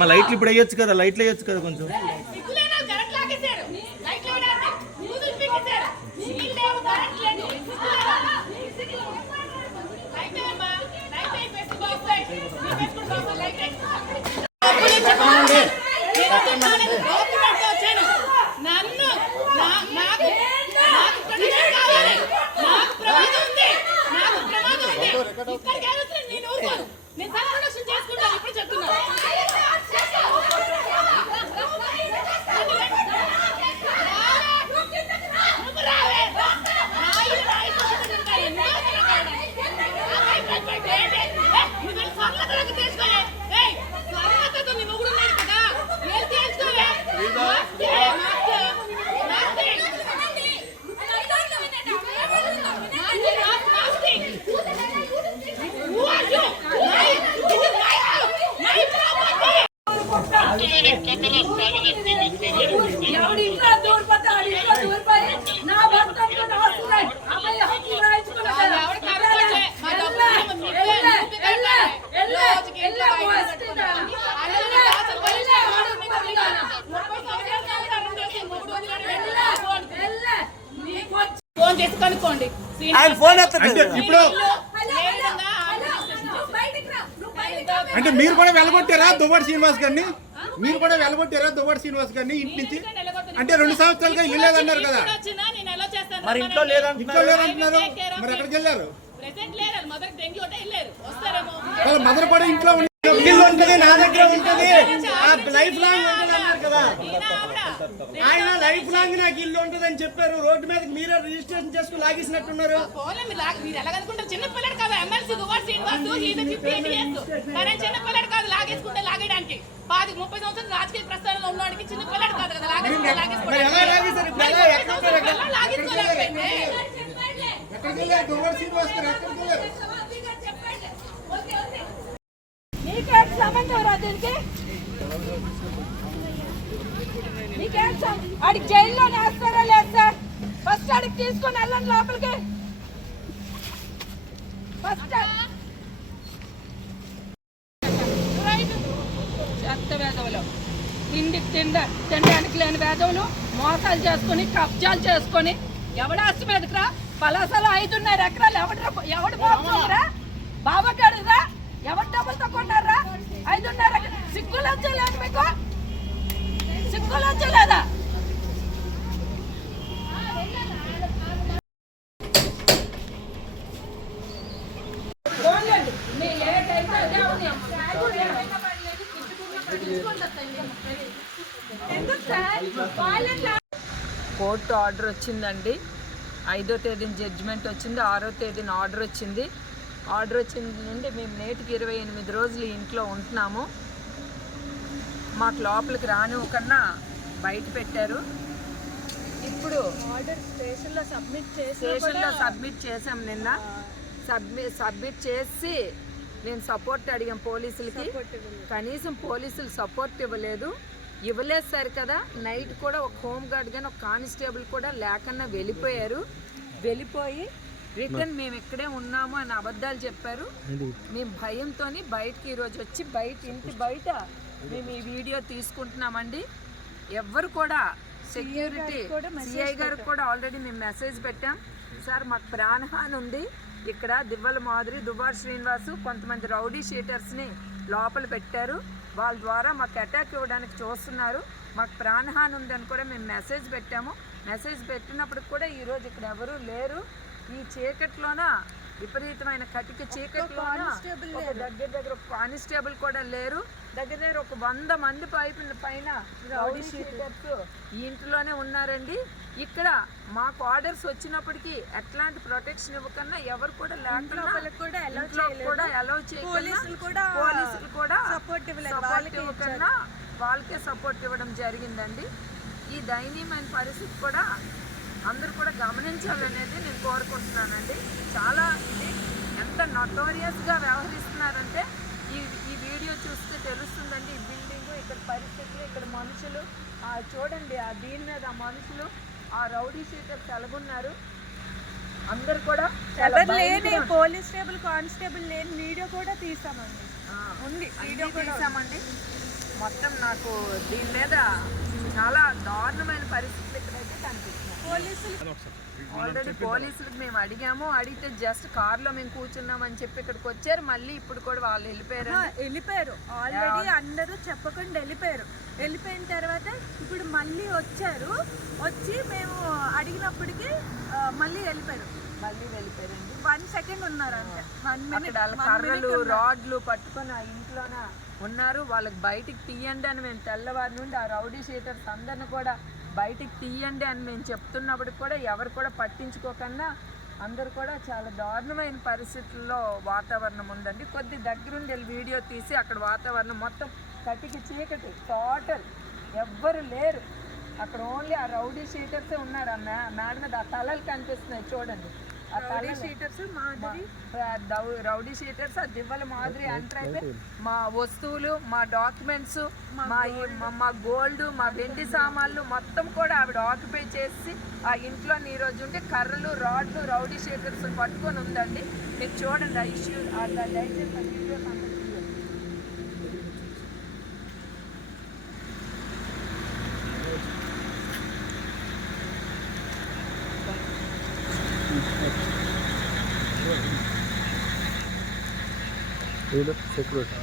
మా లైట్లు ఇప్పుడు వేయొచ్చు కదా, లైట్లు వేయొచ్చు కదా కొంచెం. కనుక్కోండి ఇప్పుడు అంటే మీరు కూడా వెళ్ళగొట్టారా దువ్వాడ శ్రీనివాస్ గారిని? మీరు కూడా వెళ్ళగొట్టారా దువ్వాడ శ్రీనివాస్ గారిని ఇంటి నుంచి? అంటే 2 సంవత్సరాలుగా ఇల్లు లేదన్నారు కదా, మరి ఇంట్లో లేదంటున్నారు. మరి ఎక్కడికి వెళ్ళారు? మదర్ కూడా ఇంట్లో ఇల్లు ఉంటుంది, నా దగ్గర ఉంటుంది, లైఫ్ లాంగ్ ఉంటుంది అన్నారు కదా. ఆయన లైఫ్ లాంగ్ నాకు ఇల్లు ఉంటుంది అని చెప్పారు. రోడ్డు మీద మీరే రిజిస్ట్రేషన్ చేసుకుని లాగేసినట్టున్నారు. చిన్నపిల్లడు కాదు ఎమ్మెల్సీ దువ్వాడ శ్రీనివాస్, 58 years. కానీ చిన్నపిల్లడు కాదు లాగేసుకుంటే లాగేయడానికి. 30 సంవత్సరాలు రాజకీయ ప్రస్థానంలో ఉన్నవాడికి చిన్నపిల్లడు కాదు కదా ఆడికి జైల్లోనే వేస్తారా లేదు సార్? ఫస్ట్ ఆడికి తీసుకొని వెళ్ళండి లోపలికి. ఫస్ట్ చెత్త వేదవులు, ఇంటికి తినడానికి లేని వేదవులు మోసాలు చేసుకుని కబ్జాలు చేసుకొని ఎవడాస్తి మీదకిరా పలాసలు 5.5 ఎకరాలు ఎవడు పోతున్నారా? బాబాగాడురా ఎవరి డబ్బులతో కొన్నారా? 5.5 ఎకరాలు. సిగ్గులు వచ్చలేదు మీకు? సిగ్గులు వచ్చలేదా? కోర్టు ఆర్డర్ వచ్చిందండి. 5వ తేదీన జడ్జిమెంట్ వచ్చింది, 6వ తేదీన ఆర్డర్ వచ్చింది. ఆర్డర్ వచ్చింది నుండి మేము నేటికి 28 రోజులు ఇంట్లో ఉంటున్నాము. మాకు లోపలికి రానివ్వకన్నా బయట పెట్టారు. ఇప్పుడు ఆర్డర్ స్టేషన్లో సబ్మిట్ చేసాం. నిన్న సబ్మిట్ చేసి నేను సపోర్ట్ అడిగాం పోలీసులకి. కనీసం పోలీసులు సపోర్ట్ ఇవ్వలేదు సార్ కదా. నైట్ కూడా ఒక హోమ్ గార్డ్ కానీ ఒక కానిస్టేబుల్ కూడా లేకన్నా వెళ్ళిపోయి రిటర్న్ మేము ఇక్కడే ఉన్నాము అని అబద్ధాలు చెప్పారు. మేము భయంతో బయటకి ఈరోజు వచ్చి ఇంటి బయట మేము ఈ వీడియో తీసుకుంటున్నామండి. ఎవ్వరు కూడా సెక్యూరిటీ సిఐ గారికి కూడా ఆల్రెడీ మేము మెసేజ్ పెట్టాం. సార్ మాకు ప్రాణహాని ఉంది, ఇక్కడ దివ్వల మాధురి, దువ్వాడ శ్రీనివాసు, కొంతమంది రౌడీ షీటర్స్ని లోపల పెట్టారు, వాళ్ళ ద్వారా మాకు అటాక్ ఇవ్వడానికి చూస్తున్నారు, మాకు ప్రాణహాని ఉందని కూడా మేము మెసేజ్ పెట్టాము. మెసేజ్ పెట్టినప్పుడు కూడా ఈరోజు ఇక్కడ ఎవరూ లేరు. ఈ చీకట్లోన విపరీతమైన కటిక చీకట్లోన దగ్గర కానిస్టేబుల్ కూడా లేరు. దగ్గర ఒక 100 మంది పైన రౌడీ షీటర్స్ ఈ ఇంట్లోనే ఉన్నారండి. ఇక్కడ మాకు ఆర్డర్స్ వచ్చినప్పటికీ ఎట్లాంటి ప్రొటెక్షన్ ఇవ్వకన్నా ఎవరు కూడా లేకుండా కూడా అలౌ చేయకుండా పోలీసులు కూడా సపోర్ట్ ఇవ్వకన్నా వాళ్ళకే సపోర్ట్ ఇవ్వడం జరిగిందండి. ఈ దయనీయమైన పరిస్థితి కూడా అందరూ కూడా గమనించాలనేది నేను కోరుకుంటున్నానండి. చాలా ఇది ఎంత నోటోరియస్గా వ్యవహరిస్తున్నారంటే ఈ వీడియో చూస్తే తెలుస్తుందండి. ఈ బిల్డింగు, ఇక్కడ పరిస్థితులు, ఇక్కడ మనుషులు చూడండి, దీని మీద ఆ మనుషులు, ఆ రౌడీ షీటర్స్ ఎలాగున్నారు. అందరు కూడా పోలీస్ స్టేబుల్ కానిస్టేబుల్ లేని వీడియో కూడా తీసామండి. ఉంది, వీడియో కూడా తీసామండి. మొత్తం నాకు దీని మీద చాలా దారుణమైన పరిస్థితులు ఇక్కడైతే కనిపిస్తున్నాయి. ఆల్రెడీ పోలీసులకు మేము అడిగితే జస్ట్ కార్లో మేము కూర్చున్నామని చెప్పి ఇక్కడికి వచ్చారు. మళ్ళీ ఇప్పుడు కూడా వాళ్ళు వెళ్ళిపోయారు. ఆల్రెడీ అందరూ చెప్పకుండా వెళ్ళిపోయిన తర్వాత ఇప్పుడు మళ్ళీ వచ్చి మేము అడిగినప్పటికీ మళ్ళీ వెళ్ళిపోయారండి. 1 సెకండ్ ఉన్నారు అంతే. 1 మినిట్. కర్రలు రాడ్లు పట్టుకొని ఆ ఇంట్లోన ఉన్నారు. వాళ్ళకి బయటికి తీయండి అని మేము తెల్లవారి నుండి ఆ రౌడీ షీటర్స్ అందరిని కూడా బయటికి తీయండి అని మేము చెప్తున్నప్పుడు కూడా ఎవరు కూడా పట్టించుకోకుండా అందరూ కూడా చాలా దారుణమైన పరిస్థితుల్లో వాతావరణం ఉందండి. కొద్ది దగ్గరుండి వీడియో తీసి అక్కడ వాతావరణం మొత్తం కటికి చీకటి టోటల్ ఎవ్వరు లేరు అక్కడ. ఓన్లీ ఆ రౌడీ షీటర్సే ఉన్నారు. ఆ మేడ మీద ఆ తలలు కనిపిస్తున్నాయి చూడండి. ఆ రౌడీ షీటర్స్ ఆ దివ్వల మాదిరి ఎంటర్ అయితే మా వస్తువులు, మా డాక్యుమెంట్స్, మా గోల్డ్, మా వెండి సామాన్లు మొత్తం కూడా ఆవిడ ఆక్యుపై చేసి ఆ ఇంట్లో ఈ రోజు ఉంటే కర్రలు రాడ్లు రౌడీ షీటర్స్ పట్టుకొని ఉందండి. మీరు చూడండి ఆ ఇష్యూ దయచేసి ఆ వీడియోస్ అందరూ సెక్యూరిటీ